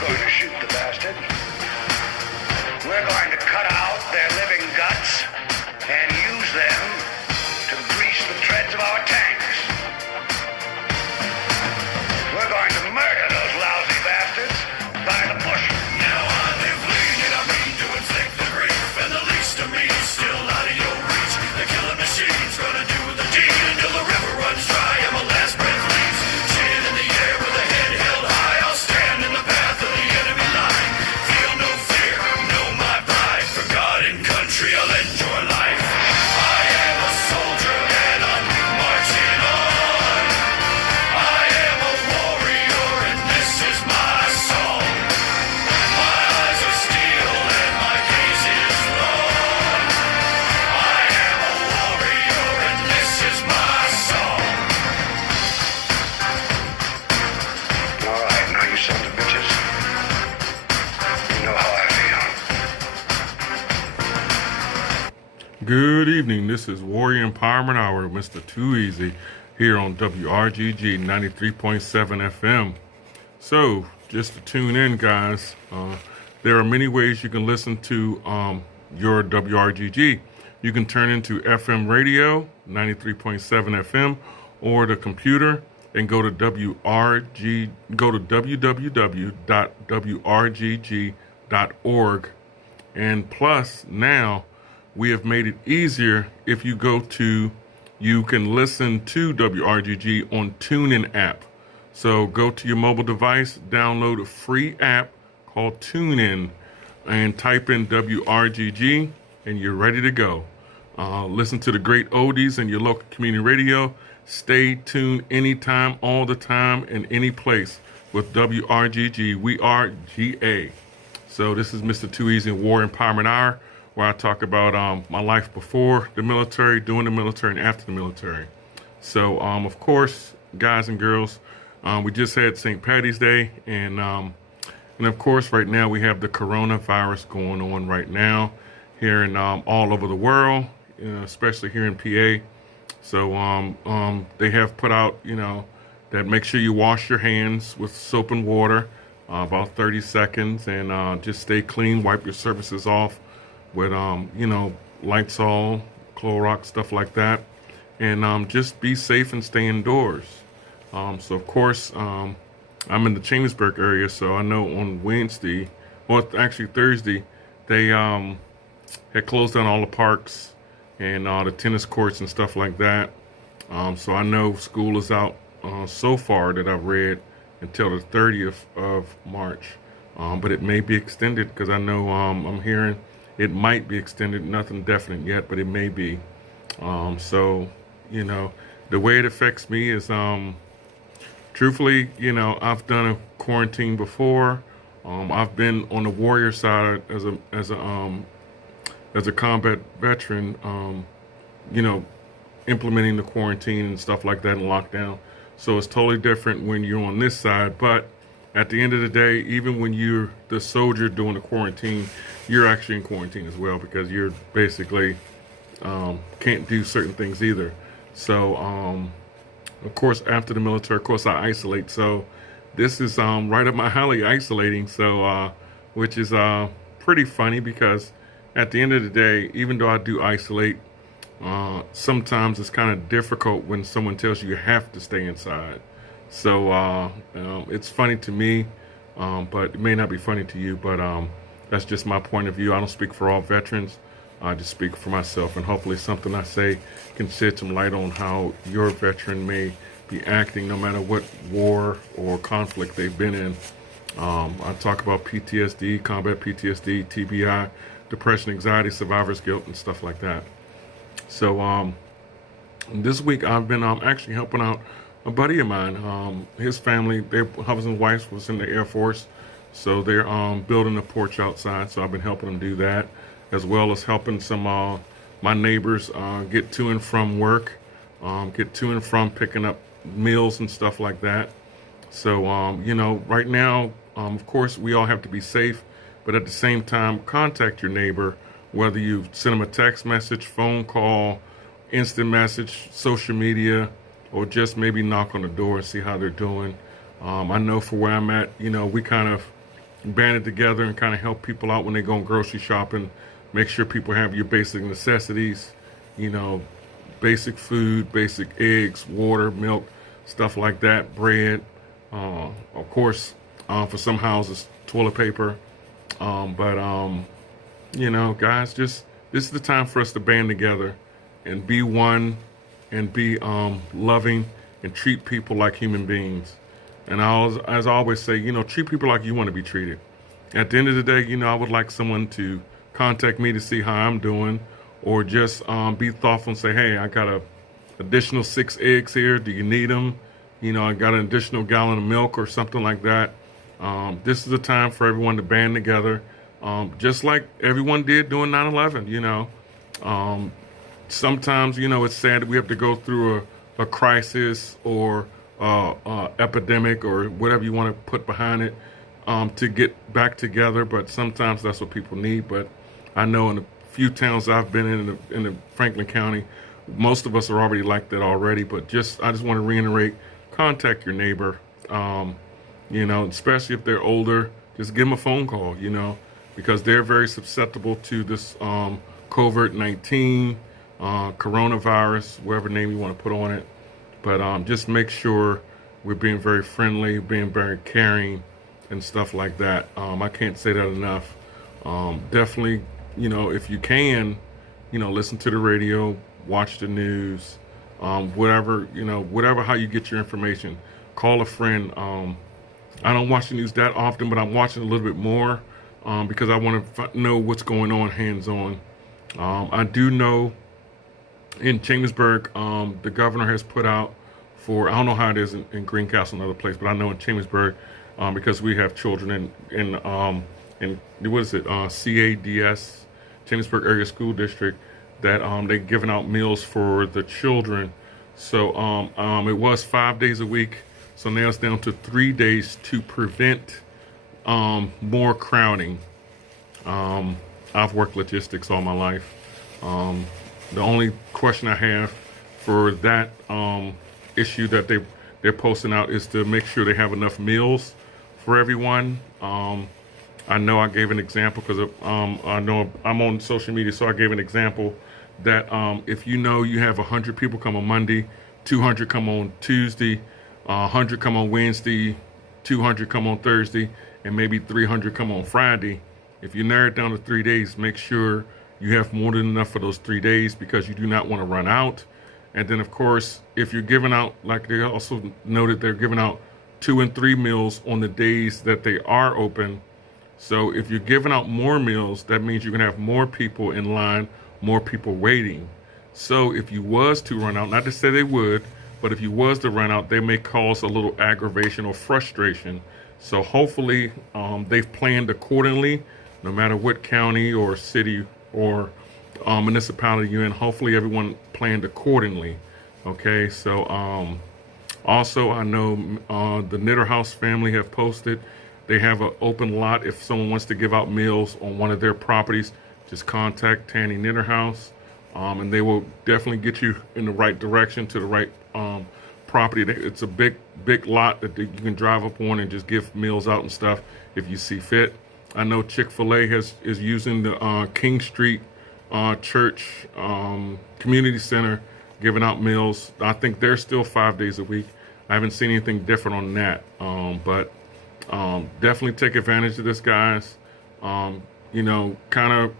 going to shoot the bastard. We're going to cut out their living guts and use them to grease the treads of our tanks. We're going to murder those lousy bastards by the bushel. Now I live lean and I mean to inflict the grief, and the least of me is still out of your reach. The killing machine's gonna do the deed until the river runs dry and my last breath leaves. Chin in the air with a head held high, I'll stand in the path of the enemy line. Feel no fear, know my pride. For God and country, I'll enjoy life. I am a soldier and I'm marching on. I am a warrior and this is my song. My eyes are steel and my gaze is long. I am a warrior and this is my song. All right, now you sons of bitches. You know how I feel. Good evening. This is Warrior Empowerment Hour with Mr. Too Easy here on WRGG 93.7 FM. So, just to tune in, guys, there are many ways you can listen to your WRGG. You can turn into FM radio, 93.7 FM, or the computer and go to www.wrgg.org. And plus, now we have made it easier if you you can listen to WRGG on TuneIn app. So go to your mobile device, download a free app called TuneIn, and type in WRGG, and you're ready to go. Listen to the great oldies in your local community radio. Stay tuned anytime, all the time, and any place with WRGG. We are GA. So this is Mr. Too Easy War Empowerment Hour, where I talk about my life before the military, during the military, and after the military. So, of course, guys and girls, we just had St. Patty's Day, and of course, right now we have the coronavirus going on right now here in all over the world, especially here in PA. So they have put out, that make sure you wash your hands with soap and water about 30 seconds, and just stay clean, wipe your surfaces off with, Lysol, Clorox, stuff like that. And just be safe and stay indoors. So, of course, I'm in the Chambersburg area, so I know on Thursday, they had closed down all the parks and the tennis courts and stuff like that. So I know school is out so far that I've read until the 30th of March. But it may be extended because I know I'm hearing it might be extended. Nothing definite yet, but it may be. So, the way it affects me is, truthfully, I've done a quarantine before. I've been on the warrior side as a combat veteran, implementing the quarantine and stuff like that and lockdown. So it's totally different when you're on this side. But at the end of the day, even when you're the soldier doing the quarantine, you're actually in quarantine as well, because you're basically can't do certain things either. So, of course, after the military, of course, I isolate. So this is right up my alley, isolating. So, which is pretty funny, because at the end of the day, even though I do isolate, sometimes it's kind of difficult when someone tells you have to stay inside. So it's funny to me, but it may not be funny to you. But that's just my point of view. I don't speak for all veterans. I just speak for myself, and hopefully something I say can shed some light on how your veteran may be acting, no matter what war or conflict they've been in. I talk about PTSD, combat PTSD, TBI, depression, anxiety, survivor's guilt, and stuff like that. So this week I've been actually helping out a buddy of mine. His family, their husband and wife was in the Air Force, so they're building a porch outside. So I've been helping them do that, as well as helping some my neighbors get to and from work, get to and from picking up meals and stuff like that. So right now, of course, we all have to be safe, but at the same time, contact your neighbor, whether you send them a text message, phone call, instant message, social media, or just maybe knock on the door and see how they're doing. I know for where I'm at, we kind of banded together and kind of help people out when they go grocery shopping. Make sure people have your basic necessities, you know, basic food, basic eggs, water, milk, stuff like that, bread, of course, for some houses, toilet paper. You know, guys, just this is the time for us to band together and be one and be loving and treat people like human beings. And as I always say, you know, treat people like you want to be treated. At the end of the day, you know, I would like someone to contact me to see how I'm doing, or just be thoughtful and say, hey, I got a additional 6 eggs here. Do you need them? You know, I got an additional gallon of milk or something like that. This is the time for everyone to band together, just like everyone did during 9/11. You know, sometimes, you know, it's sad that we have to go through a crisis or epidemic or whatever you want to put behind it to get back together. But sometimes that's what people need. But I know in the few towns I've been in the Franklin County, most of us are already like that already. But I just want to reiterate, contact your neighbor. You know, especially if they're older, just give them a phone call, you know, because they're very susceptible to this COVID-19, coronavirus, whatever name you want to put on it. But just make sure we're being very friendly, being very caring and stuff like that. I can't say that enough. Definitely, you know, if you can, you know, listen to the radio, watch the news, whatever, you know, whatever, how you get your information. Call a friend. I don't watch the news that often, but I'm watching a little bit more because I want to know what's going on hands-on. I do know in Chambersburg, the governor has put out I don't know how it is in Greencastle and other place, but I know in Chambersburg, because we have children in what is it, CADS, Chambersburg Area School District, that they're giving out meals for the children. So it was 5 days a week. So now it's down to 3 days to prevent more crowding. I've worked logistics all my life. The only question I have for that issue that they're posting out is to make sure they have enough meals for everyone. I know I gave an example because I know I'm on social media, so I gave an example that if you know you have 100 people come on Monday, 200 come on Tuesday, 100 come on Wednesday, 200 come on Thursday, and maybe 300 come on Friday. If you narrow it down to 3 days, make sure you have more than enough for those 3 days, because you do not want to run out. And then, of course, if you're giving out, like they also noted, they're giving out 2 and 3 meals on the days that they are open. So if you're giving out more meals, that means you're going to have more people in line, more people waiting. So if you was to run out, not to say they would, but if you was to run out, they may cause a little aggravation or frustration. So hopefully they've planned accordingly, no matter what county or city or municipality you're in. Hopefully everyone planned accordingly. Okay, so also I know the Knitter House family have posted. They have an open lot. If someone wants to give out meals on one of their properties, just contact Tanny Knitter House. And they will definitely get you in the right direction to the right property. It's a big lot that you can drive up on and just give meals out and stuff if you see fit. I know Chick-fil-A is using the King Street Church Community Center, giving out meals. I think they're still 5 days a week. I haven't seen anything different on that, but definitely take advantage of this, guys. You know, kind of,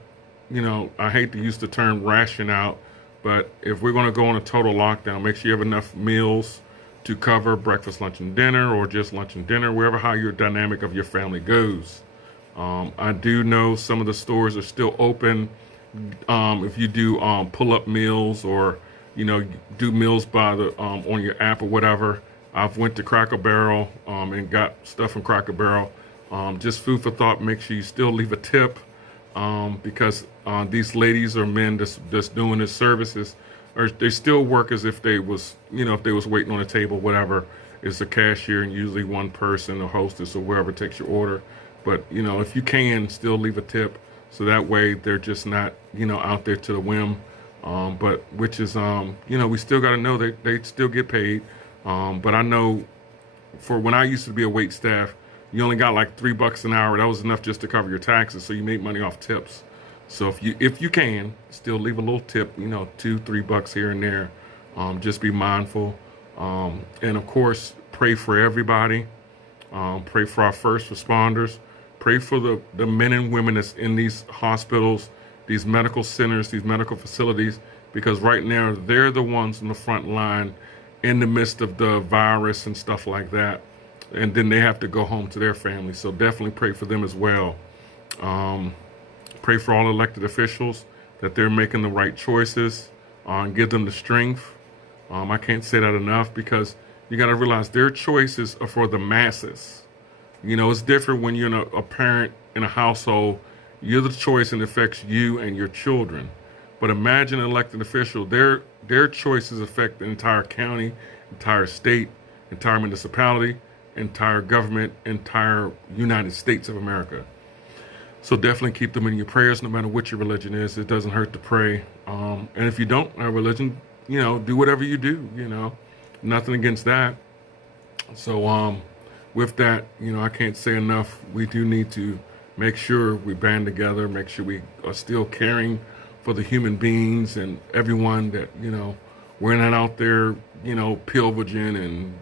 you know, I hate to use the term ration out, but if we're going to go on a total lockdown, make sure you have enough meals to cover breakfast, lunch, and dinner, or just lunch and dinner, wherever how your dynamic of your family goes. I do know some of the stores are still open. If you do pull-up meals, or you know, do meals by the on your app or whatever. I've went to Cracker Barrel and got stuff from Cracker Barrel. Just food for thought. Make sure you still leave a tip, because these ladies or men that's doing this services, or they still work as if they was, you know, if they was waiting on a table, whatever. It's a cashier and usually one person, a hostess or whoever takes your order. But you know, if you can, still leave a tip, so that way they're just not, you know, out there to the whim. But which is, you know, we still got to know that they still get paid. But I know for when I used to be a wait staff, you only got like $3 an hour. That was enough just to cover your taxes. So you make money off tips. So if you can still leave a little tip, you know, $2-3 here and there. Just be mindful. And of course, pray for everybody. Pray for our first responders. Pray for the men and women that's in these hospitals, these medical centers, these medical facilities, because right now they're the ones in the front line in the midst of the virus and stuff like that. And then they have to go home to their families. So definitely pray for them as well. Pray for all elected officials that they're making the right choices, and give them the strength. I can't say that enough, because you got to realize their choices are for the masses. You know, it's different when you're a parent in a household. You're the choice and it affects you and your children. But imagine an elected official, their choices affect the entire county, entire state, entire municipality, entire government, entire United States of America. So definitely keep them in your prayers, no matter what your religion is. It doesn't hurt to pray. And if you don't have religion, you know, do whatever you do, you know, nothing against that. So with that, you know, I can't say enough. We do need to make sure we band together, make sure we are still caring for the human beings and everyone, that, you know, we're not out there, you know, pillaging and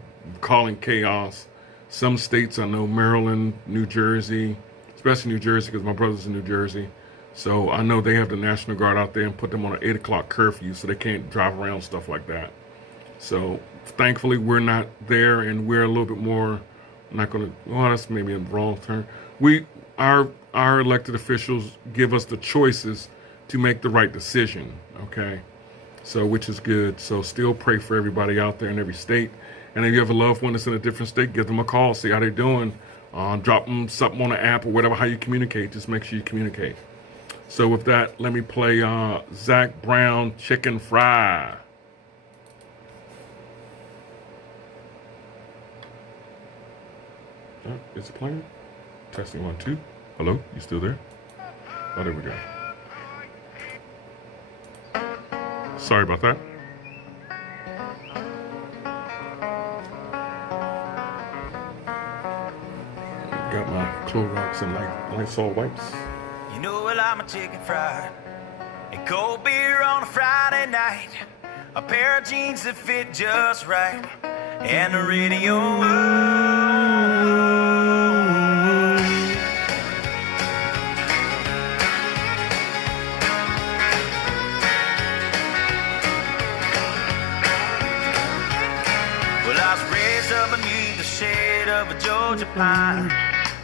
calling chaos. Some states, I know, Maryland, New Jersey, especially New Jersey, because my brother's in New Jersey. So I know they have the National Guard out there and put them on an 8 o'clock curfew so they can't drive around, stuff like that. So thankfully we're not there, and we're a little bit more, I'm not going to, well, that's maybe a wrong term. Our elected officials give us the choices to make the right decision, okay? So, which is good. So still pray for everybody out there in every state. And if you have a loved one that's in a different state, give them a call, see how they're doing. Drop them something on the app or whatever, how you communicate. Just make sure you communicate. So with that, let me play Zac Brown, Chicken Fry. Is it playing? Testing 1, 2. Hello, you still there? Oh, there we go. Sorry about that. Got my Clorox and Lysol wipes. You know I like my chicken fried and cold beer on a Friday night, a pair of jeans that fit just right, and the radio. Well, I was raised up beneath the shade of a Georgia pine,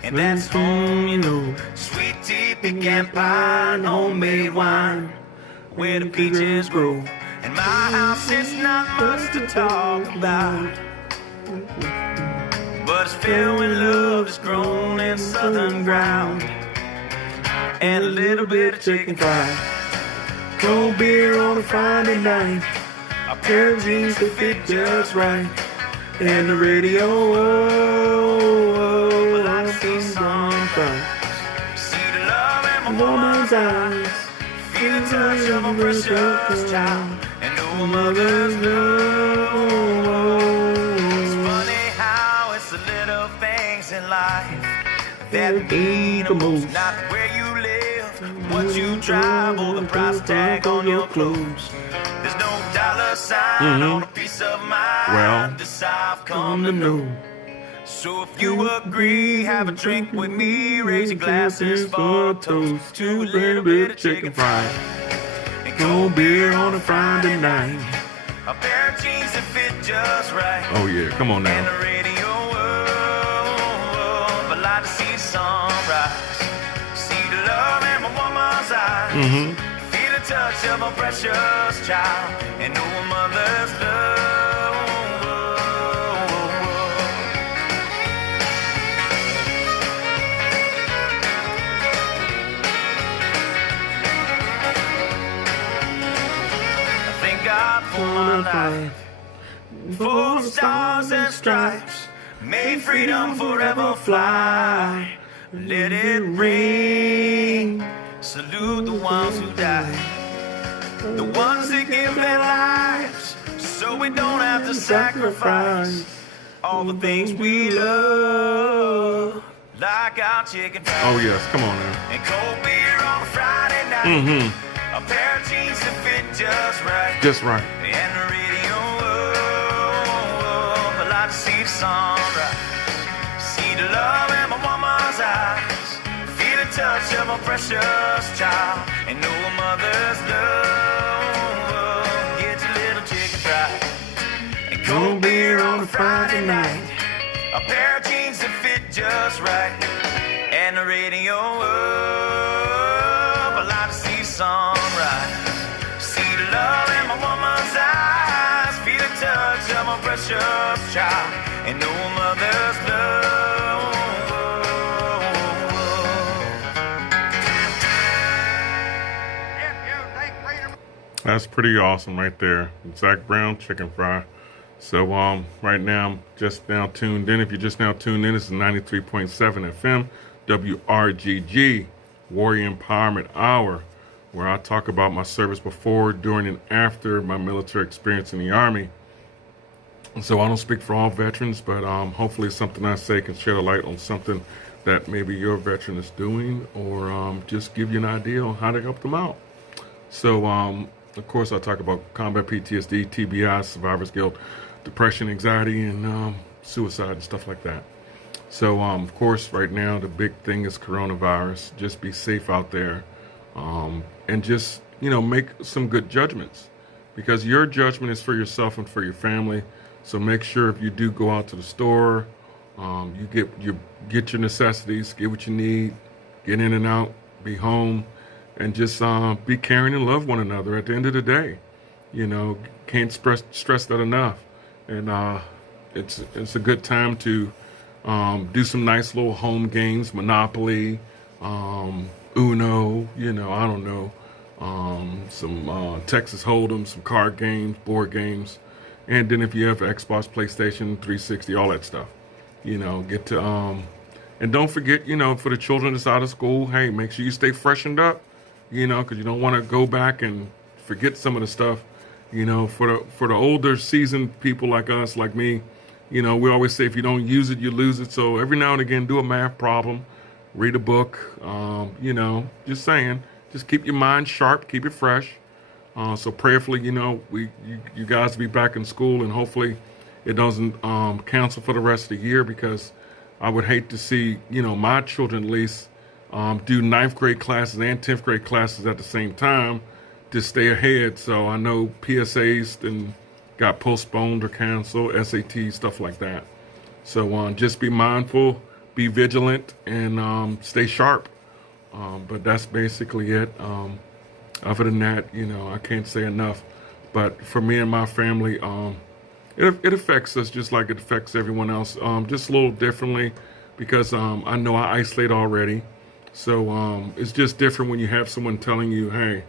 and that's home, you know. Sweet tea, pecan pie, and homemade wine, where the peaches grow. And my house is not much to talk about, but it's filled with love that's grown in southern ground, and a little bit of chicken fried, cold beer on a Friday night, a pair of jeans that fit just right, and the radio. Well, I see sunrise, see the love in my woman's eyes, feel the touch of a precious child, and know a mother's love. It's funny how it's the little things in life that mean the most. Not where you live, what you drive, or the price tag on your clothes. There's no dollar sign on a piece of mind. Well, this I've come to know. So if you agree, have a drink with me, raise your glasses for a toast to a little bit of chicken fried and cold beer on a Friday night, a pair of jeans that fit just right. Oh yeah, come on And now. the radio, but like to see the sunrise, see the love in my woman's eyes, feel the touch of a precious child, and know a mother's love. I thank God for my life, full of stars and stripes. May freedom forever fly. Let it ring. Salute the ones who died, the ones that give their lives, so we don't have to sacrifice all the things we love. strike out chicken fried. Oh yes, come on now. And cold beer on a Friday night. Mm-hmm. A pair of jeans that fit just right. Just right. And the radio up. I like to see the sunrise. See the love in my mama's eyes. Feel the touch of a precious child. And know a mother's love. Get your little chicken fried. And cold beer on a Friday night. A pair of jeans that fit just right. And the radio up. I like to see the sunrise. See the love in my woman's eyes. Feel the touch of my precious child. And know a mother's love. That's pretty awesome right there. Zach Brown, chicken fry. So right now I'm just now tuned in. If you're just now tuned in, this is 93.7 FM, WRGG, Warrior Empowerment Hour, where I talk about my service before, during, and after my military experience in the Army. So I don't speak for all veterans, but hopefully something I say can shed a light on something that maybe your veteran is doing, or just give you an idea on how to help them out. So of course I talk about combat PTSD, TBI, survivor's guilt, depression, anxiety, and suicide and stuff like that. So of course right now the big thing is coronavirus. Just be safe out there, and just make some good judgments, because your judgment is for yourself and for your family. So make sure if you do go out to the store, you get your necessities, get what you need, get in and out, be home, and just be caring and love one another. At the end of the day, can't stress that enough. And it's a good time to do some nice little home games, Monopoly, Uno, I don't know, some Texas Hold'em, some card games, board games. And then if you have Xbox, PlayStation, 360, all that stuff, get to, and don't forget, for the children that's out of school, hey, make sure you stay freshened up, because you don't want to go back and forget some of the stuff, for the older seasoned people like us, like me, we always say if you don't use it, you lose it. So every now and again, do a math problem, read a book, just saying, just keep your mind sharp, keep it fresh. So prayerfully, you guys will be back in school, and hopefully it doesn't cancel for the rest of the year, because I would hate to see, my children at least do 9th grade classes and 10th grade classes at the same time to stay ahead. So I know PSAs and got postponed or canceled, SAT, stuff like that. So just be mindful, be vigilant, and stay sharp. But that's basically it. Other than that, I can't say enough. But for me and my family, it affects us just like it affects everyone else, just a little differently, because I know I isolate already. So it's just different when you have someone telling you, hey,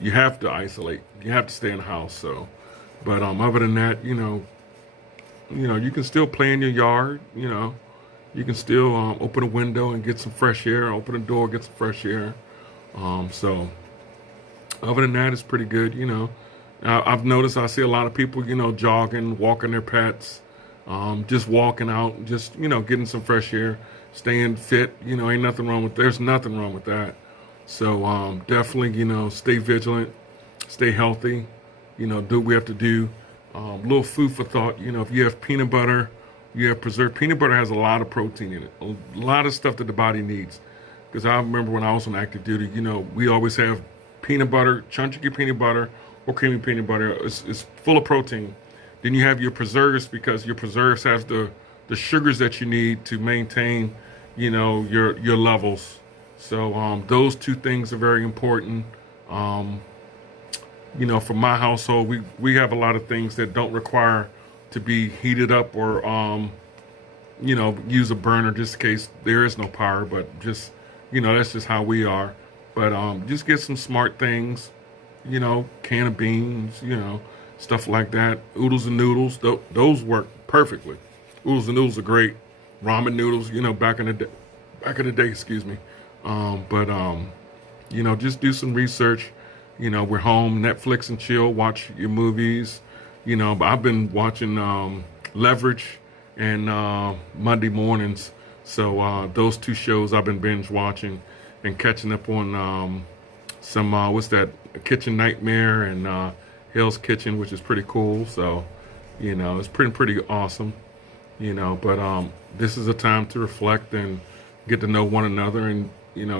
you have to isolate, you have to stay in the house. So, but other than that, you can still play in your yard. You can still open a window and get some fresh air, open a door, get some fresh air. So other than that, it's pretty good. I've noticed I see a lot of people, jogging, walking their pets, just walking out, just, getting some fresh air, staying fit. Ain't nothing wrong with, there's nothing wrong with that. So definitely, stay vigilant, stay healthy, do what we have to do. Little food for thought, if you have peanut butter, you have preserved, peanut butter has a lot of protein in it, a lot of stuff that the body needs. Because I remember when I was on active duty, we always have peanut butter, Chunchiki peanut butter, or creamy peanut butter. It's full of protein. Then you have your preserves, because your preserves have the sugars that you need to maintain, your levels. So those two things are very important. For my household, we have a lot of things that don't require to be heated up or use a burner, just in case there is no power. But just that's just how we are. But just get some smart things, can of beans, stuff like that. Oodles and noodles, those work perfectly. Oodles and noodles are great. Ramen noodles, back in the day, excuse me. Just do some research. We're home, Netflix and chill, watch your movies. But I've been watching Leverage and Monday mornings So those two shows I've been binge watching and catching up on some what's that, Kitchen Nightmare and Hell's Kitchen, which is pretty cool. So it's pretty awesome. But this is a time to reflect and get to know one another and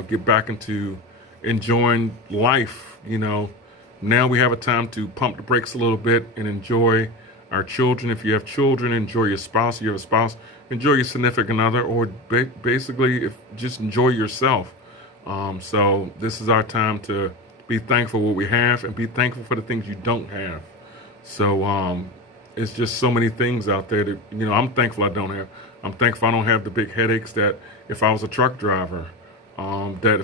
get back into enjoying life. Now we have a time to pump the brakes a little bit and enjoy our children. If you have children, enjoy your spouse. If you have a spouse, enjoy your significant other, or basically just enjoy yourself. So this is our time to be thankful for what we have and be thankful for the things you don't have. So it's just so many things out there that I'm thankful I don't have. I'm thankful I don't have the big headaches that if I was a truck driver, that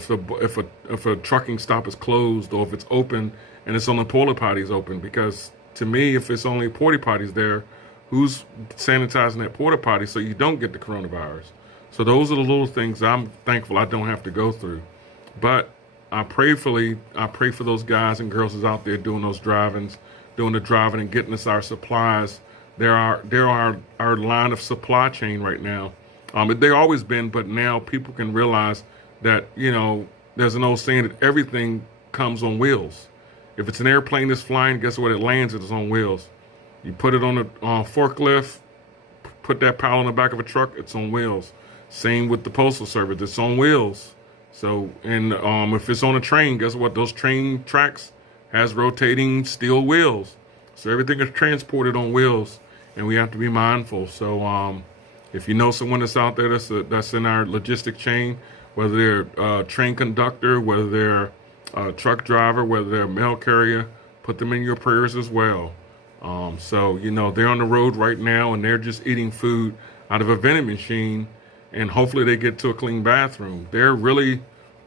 if a trucking stop is closed or if it's open and it's only porta potties open, because to me, if it's only porta potties there, who's sanitizing that porta potty so you don't get the coronavirus? So those are the little things I'm thankful I don't have to go through. But I pray for those guys and girls who's out there doing the driving and getting us our supplies. They're our line of supply chain right now. They've always been, but now people can realize that, there's an old saying that everything comes on wheels. If it's an airplane that's flying, guess what? It lands, it's on wheels. You put it on a forklift, put that pile on the back of a truck, it's on wheels. Same with the Postal Service, it's on wheels. So, and if it's on a train, guess what? Those train tracks has rotating steel wheels. So everything is transported on wheels, and we have to be mindful. So if you know someone that's out there that's in our logistic chain, whether they're a train conductor, whether they're a truck driver, whether they're a mail carrier, put them in your prayers as well. So they're on the road right now, and they're just eating food out of a vending machine, and hopefully they get to a clean bathroom. They're really,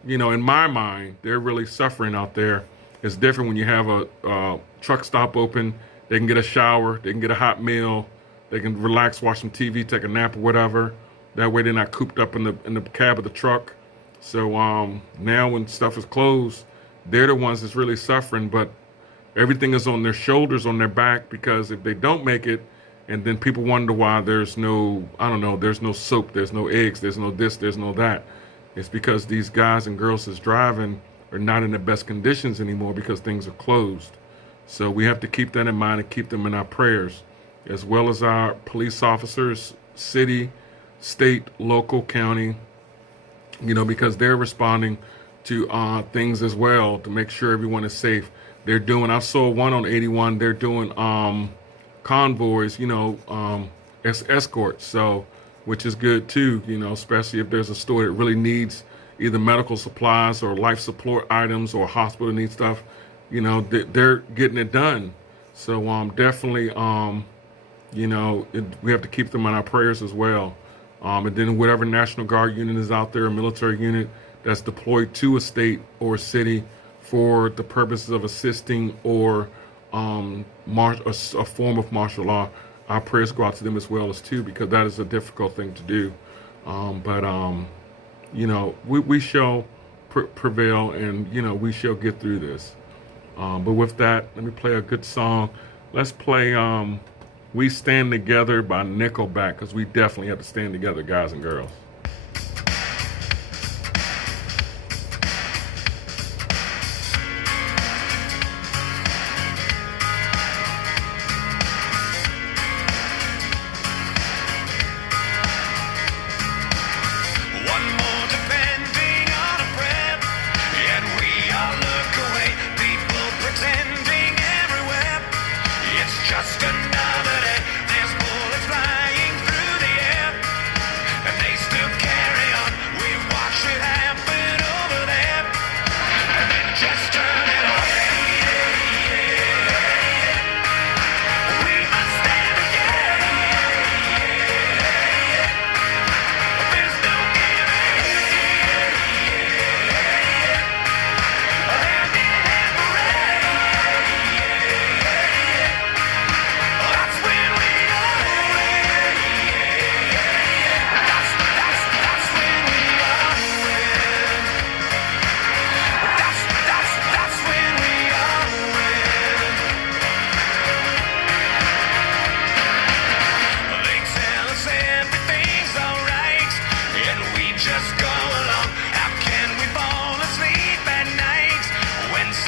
in my mind, they're really suffering out there. It's different when you have a truck stop open. They can get a shower, they can get a hot meal, they can relax, watch some TV, take a nap or whatever. That way they're not cooped up in the cab of the truck. So now when stuff is closed, they're the ones that's really suffering, but everything is on their shoulders, on their back, because if they don't make it, and then people wonder why there's no soap, there's no eggs, there's no this, there's no that. It's because these guys and girls that's driving are not in the best conditions anymore because things are closed. So we have to keep that in mind and keep them in our prayers, as well as our police officers, city, state, local, county, because they're responding to things as well to make sure everyone is safe. I saw one on 81, they're doing convoys, as escorts, so, which is good too, especially if there's a store that really needs either medical supplies or life support items or hospital needs stuff, they're getting it done. So definitely, we have to keep them in our prayers as well. And then whatever National Guard unit is out there, a military unit that's deployed to a state or a city for the purposes of assisting or a form of martial law, our prayers go out to them as well as too, because that is a difficult thing to do. But we shall prevail, and we shall get through this. But with that, let me play a good song. Let's play "We Stand Together" by Nickelback, because we definitely have to stand together, guys and girls. One more depending on a prayer, and we all look away. People pretending everywhere. It's just another day. There's bullets flying through the air, and they still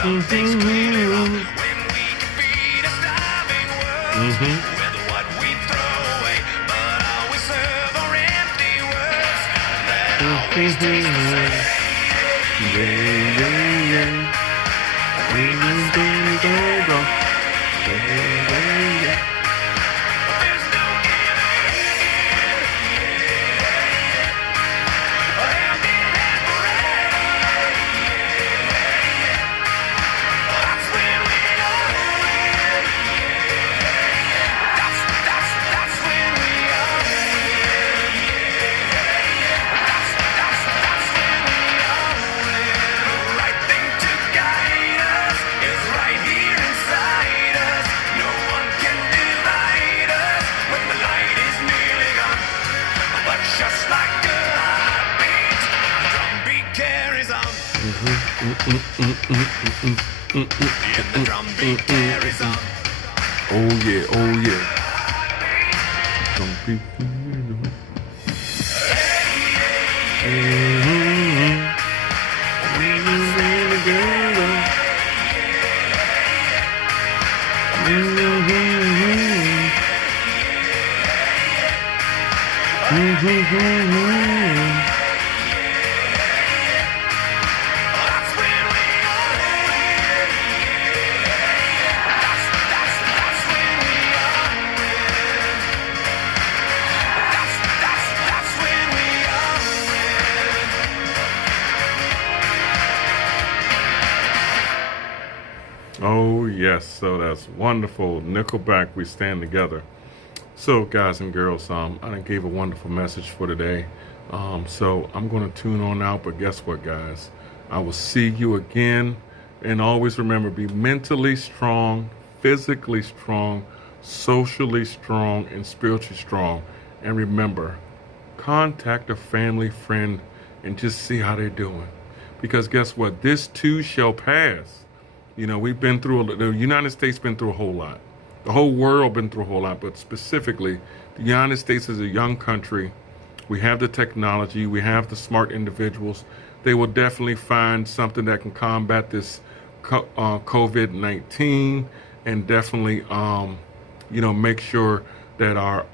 something's clearer when we can feed a starving world with what we throw away, but always serve our empty words that always taste the same. There's no giving in. A hand-in-hand parade. That's when we all win. That's when we all win. That's when we all win. The right thing to guide us is right here inside us. No one can divide us when the light is nearly gone. But just like a heartbeat, the drum beat carries on. Yeah, the drum beat carries on. Oh yeah, oh yeah. Don't be. That's when we all win. That's when we all win. That's when we all win. Oh yes, so that's wonderful. Nickelback, We Stand Together. So guys and girls, I done gave a wonderful message for today. So I'm gonna tune on out, but guess what, guys? I will see you again. And always remember, be mentally strong, physically strong, socially strong, and spiritually strong. And remember, contact a family friend and just see how they're doing. Because guess what? This too shall pass. You know, we've been through, the United States been through a whole lot. The whole world been through a whole lot, but specifically, the United States is a young country. We have the technology. We have the smart individuals. They will definitely find something that can combat this COVID-19 and definitely, make sure that our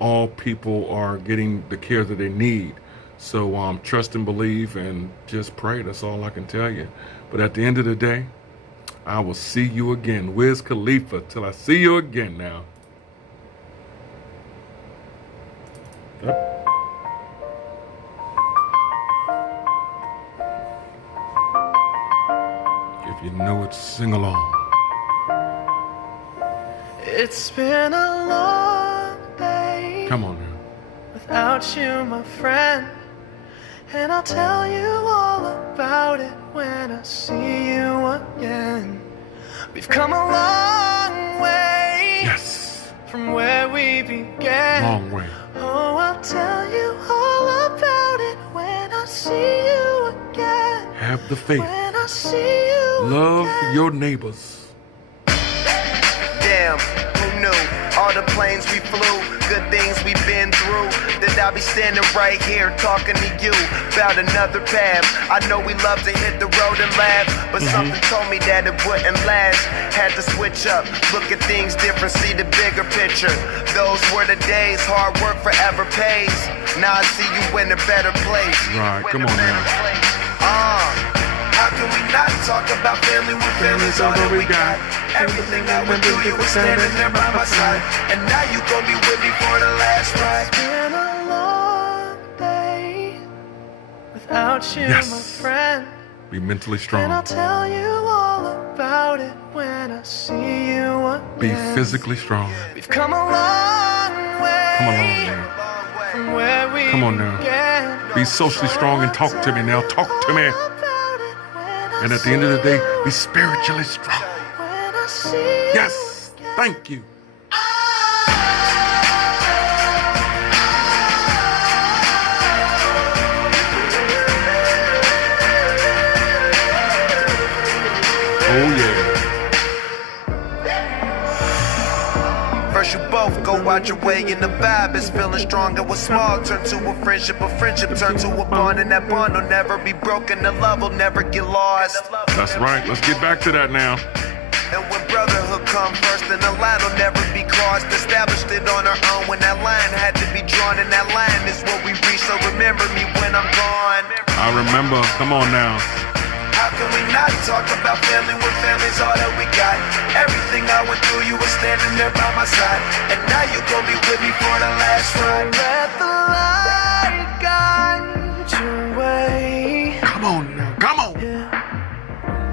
all people are getting the care that they need. So trust and believe and just pray. That's all I can tell you. But at the end of the day, I will see you again. Wiz Khalifa. Till I see you again now. If you know it, sing along. It's been a long day Come on now. without you, my friend. And I'll tell you all about it when I see you again. We've come a long way Yes. from where we began. Long way. Oh, I'll tell you all about it when I see you again. Have the faith. When I see you Love again. your neighbors. Damn, who knew? All the planes we flew, good things we've been through. That I'll be standing right here talking to you about another path. I know we love to hit the road and laugh, but something told me that it wouldn't last. Had to switch up, look at things different, see the bigger picture. Those were the days, hard work forever pays. Now I see you in a better place. Right, come on now. How can we not talk about family when family's all that we got? Everything I went through, you were standing there by my side. And now you gon' be with me for the last ride. It's been a long day without you, Yes. my friend. Be mentally And I'll strong. tell you all about it when I see you again. Be physically strong. We've come a long way. Come along now. From where we Come on now. began. Be socially strong and talk to me now. Talk to me. And at the end of the day, be spiritually strong. Yes. Thank you. Oh yeah. First you both Go out your way and the vibe is feeling strong. And what's small turn to a friendship turn to a bond. And that bond will never be broken. The love will never get lost. That's right. Let's get back to that now. And when brotherhood come first, then the line will never be crossed. Established it on our own when that line had to be drawn. And that line is what we reach, so remember me when I'm gone. I remember. Come on now. How can we not talk about family when family's all that we got? Everything I went through, you were standing there by my side. And now you gon' be with me for the last ride. Let the light guide your way. Come on now. Come on.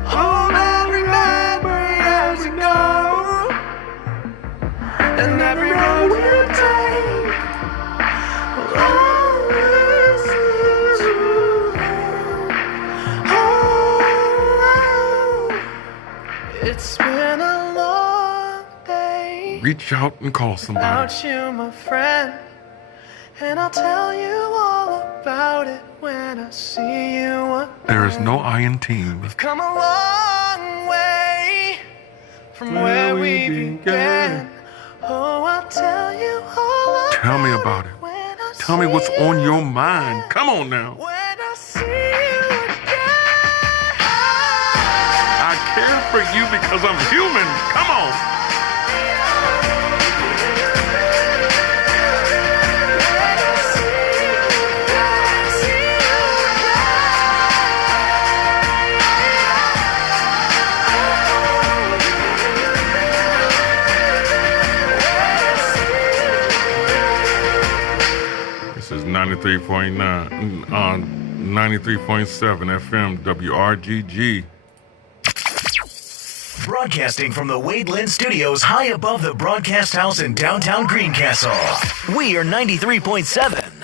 Hold every memory as we go, and every road we'll take will always lead you home. It's been a long day Reach out and call somebody. without you, my friend, and I'll tell you all about it when I see you again. There is no I in team. Come a long way from where we began. Oh, I'll tell you all about Tell me about it. when I Tell me what's see on you your again. mind. Come on now. When I see you again. I care for you because I'm human. Come on. This is 93.9 on 93.7 FM WRGG. Broadcasting from the Wade Lynn Studios high above the broadcast house in downtown Greencastle. We are 93.7